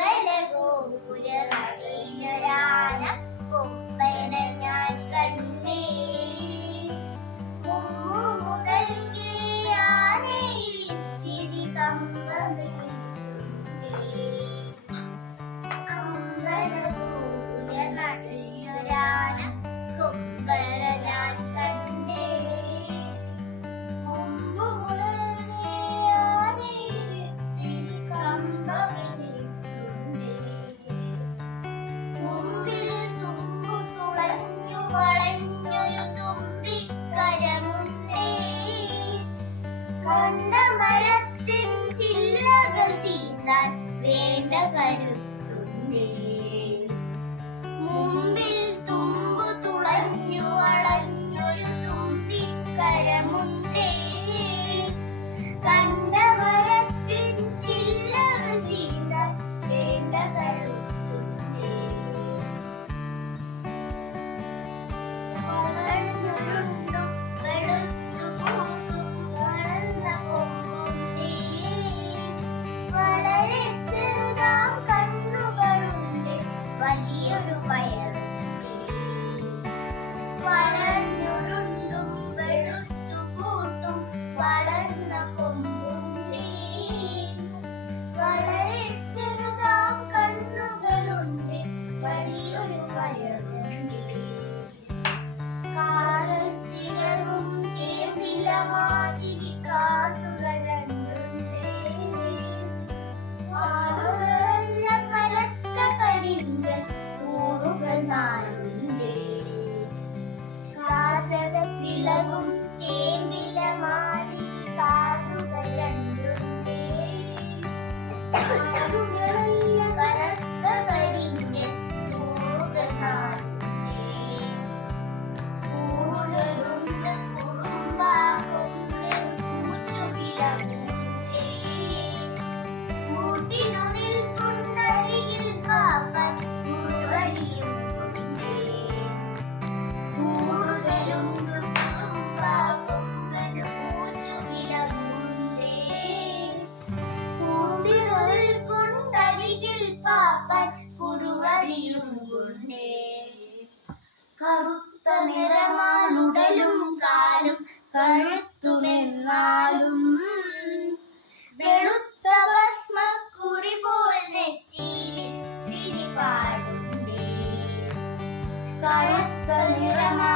അമ്പലഗോപുരമടിയിലൊരാന കൊമ്പനെ ഞാൻ കണ്ടേ. മുമ്പു മുതൽക്കേ ആനയിലിത്തിരി കമ്പമിട്ടുണ്ടേ. അമ്പലഗോപുരമടിയിലൊരാന കൊമ്പനെ ഞാൻ കണ്ടേ. മുമ്പു മുതൽക്കേ ആനയിലിത്തിരി കമ്പമിട്ടുണ്ടേ. മുമ്പിൽ തുമ്പു തുളഞ്ഞു വളഞ്ഞൊരു തുമ്പിക്കരമുണ്ടേ. കണ്ട മരത്തിൻ ചില്ലകൾ ചീന്താൻ വേണ്ട കരുത്തുണ്ടേ. മുമ്പിൽ തുമ്പു തുളഞ്ഞു വളഞ്ഞൊരു തുമ്പിക്കരമുണ്ടേ. കണ്ട മരത്തിൻ ചില്ലകൾ ചീന്താൻ വേണ്ട കരുത്തുണ്ടേ. വളർന്നുരുണ്ടും വെളുത്തുകൂത്തും വളർന്ന കൊമ്പുണ്ടേ. വളരെ ചെറുതാം കണ്ണുകളുണ്ട്, വലിയൊരു വയറുണ്ടേ. വളർന്നുരുണ്ടും വെളുത്തുകൂത്തും വളർന്ന കൊമ്പുണ്ടേ. വളരെ ചെറുതാം കണ്ണുകളുണ്ട്, വലിയൊരു വയറുണ്ടേ. കാലത്തിലവും ചേമ്പിലമാതിരി കാതുകൾ രണ്ടുണ്ടേ. ആളുകളല്ല കനത്ത കരിങ്കൽ തൂണുകൾ നാലുണ്ടേ. കാതലത്തിലവും ചേമ്പിലമാതിരി കാതുകൾ രണ്ടുണ്ടേ. ആളുകളല്ല കനത്ത കരിങ്കൽ തൂണുകൾ നാലുണ്ടേ. കൂടലുണ്ട് കുറുമ്പാകും പൂച്ചുകിലമുണ്ടേ. കൂട്ടിനു നിൽക്കുന്നരികിൽ പാപ്പൻ കുറുവടിയും കൊണ്ടേ. കൂടുതലുണ്ട് കുറുമ്പാകും പൂച്ചുകിലമുണ്ടേ. കൂട്ടിനു നിൽക്കുന്നരികിൽ പാപ്പൻ കുറുവടിയും കൊണ്ടേ. കറുത്ത നിറമാലുടലും കാലും കറുത്തുമെന്നാലും വെളുത്ത ഭസ്മക്കുറി പോൽ നെറ്റിയിൽ തിരിപാടുണ്ടേ. കറുത്ത നിറമാ